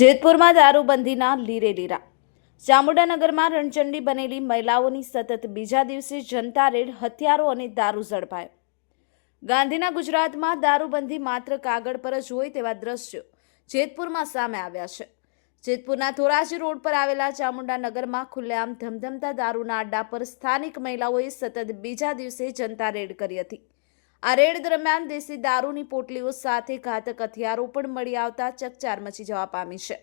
જેતપુરમાં દારૂબંધીના લીરે લીરા. ચામુંડાનગરમાં રણચંડી બનેલી મહિલાઓની સતત બીજા દિવસે જનતા રેડ, હથિયારો અને દારૂ ઝડપાયો. ગાંધીના ગુજરાતમાં દારૂબંધી માત્ર કાગળ પર જ હોય તેવા દ્રશ્યો જેતપુરમાં સામે આવ્યા છે. જેતપુરના ધોરાજી રોડ પર આવેલા ચામુંડાનગરમાં ખુલ્લેઆમ ધમધમતા દારૂના અડ્ડા પર સ્થાનિક મહિલાઓએ સતત બીજા દિવસે જનતા રેડ કરી હતી. આ રેડ દરમિયાન દેશી દારૂની પોટલીઓ સાથે ઘાતક હથિયારો પણ મળી આવતા ચકચાર મચી જવા પામી છે.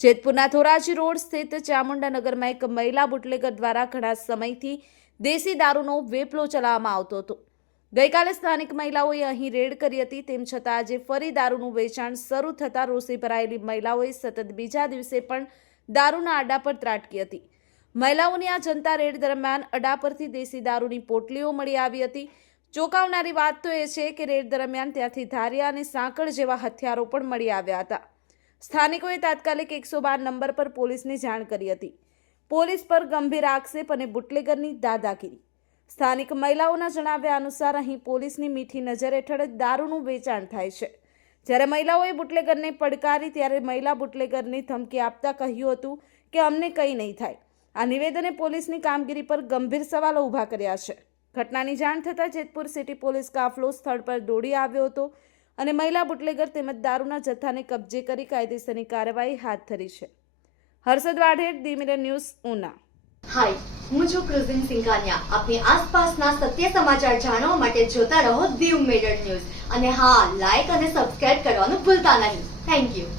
જેતપુરના ધોરાજી રોડ સ્થિત ચામુંડાનગરમાં એક મહિલા બુટલેગર દ્વારા ઘણા સમયથી દેશી દારૂનો વેપલો ચલાવવામાં આવતો હતો. ગઈકાલે સ્થાનિક મહિલાઓએ અહીં રેડ કરી હતી. તેમ છતાં આજે ફરી દારૂનું વેચાણ શરૂ થતાં રોષે ભરાયેલી મહિલાઓએ સતત બીજા દિવસે પણ દારૂના અડ્ડા પર ત્રાટકી હતી. મહિલાઓની આ જનતા રેડ દરમિયાન અડ્ડા પરથી દેશી દારૂની પોટલીઓ મળી આવી હતી. ચોંકાવનારી વાત તો એ છે કે રેડ દરમિયાન ત્યાંથી ધારિયા અને સાંકળ જેવા હથિયારો પણ મળી આવ્યા હતા. સ્થાનિકોએ તાત્કાલિક 112 નંબર પર પોલીસને જાણ કરી હતી. પોલીસ પર ગંભીર આક્ષેપ અને બુટલેગરની દાદાગીરી. સ્થાનિક મહિલાઓના જણાવ્યા અનુસાર અહીં પોલીસની મીઠી નજર હેઠળ જ દારૂનું વેચાણ થાય છે. જ્યારે મહિલાઓએ બુટલેગરને પડકારી ત્યારે મહિલા બુટલેગરને ધમકી આપતા કહ્યું હતું કે અમને કંઈ નહીં થાય. આ નિવેદને પોલીસની કામગીરી પર ગંભીર સવાલો ઊભા કર્યા છે. ઘટનાની જાણ થતાં જેતપુર સિટી પોલીસ કાફલો સ્થળ પર દોડી આવ્યો હતો અને મહિલા બુટલેગર તેમજ દારૂના જથ્થાને કબજે કરી કાયદેસરની કાર્યવાહી હાથ ધરી છે. Harshad Vadher, the Mirror News, Una. Hi, હું છું ક્રુઝિન સિંઘાનિયા. આપની આસપાસના સત્ય સમાચાર જાણવા માટે જોતા રહો ધી મિરર ન્યૂઝ અને હા, લાઈક અને સબસ્ક્રાઇબ કરવાનું ભૂલતા નહીં. Thank you.